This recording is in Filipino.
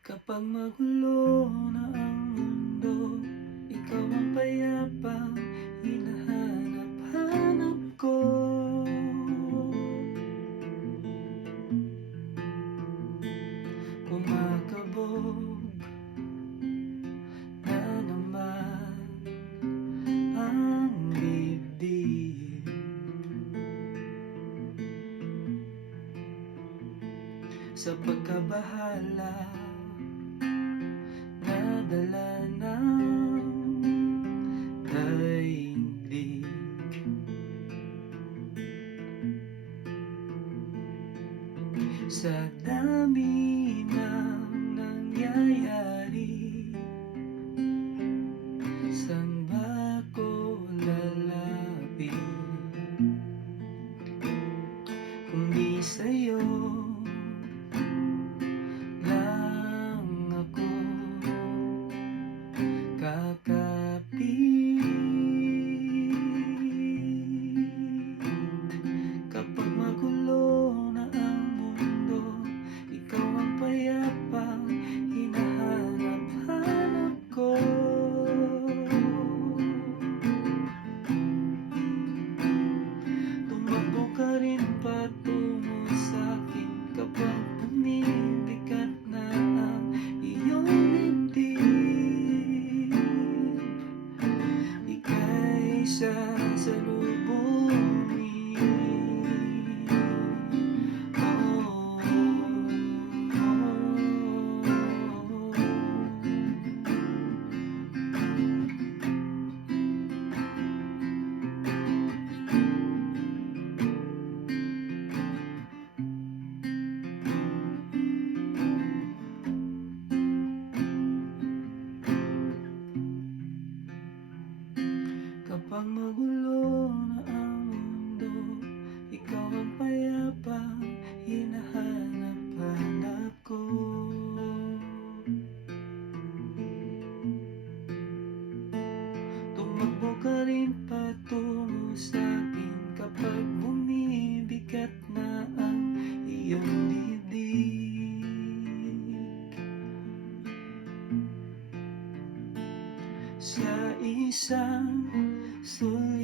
Kapag magulo na ang mundo, ikaw ang payapang hinahanap-hanap ko. Kumakabog na naman ang dibdib sa pagkabahala na dala ng daigdig. Sa dami ng nangyayari, saan ba ko lalapit kung di sa'yo lang ako kakapit? Kapag magulo na ang mundo, ikaw ang payapang hinahanap-hanap ko. Tumakbo ka rin patungo sa'kin kapag bumibigat na ang iyong dibdib. Ika'y sasalubungin. Kapag magulo na ang mundo, ikaw ang payapang hinahanap-hanap ko. Tumakbo ka rin patungo sa'kin kapag bumibigat na ang iyong dibdib. Sa isang suliranin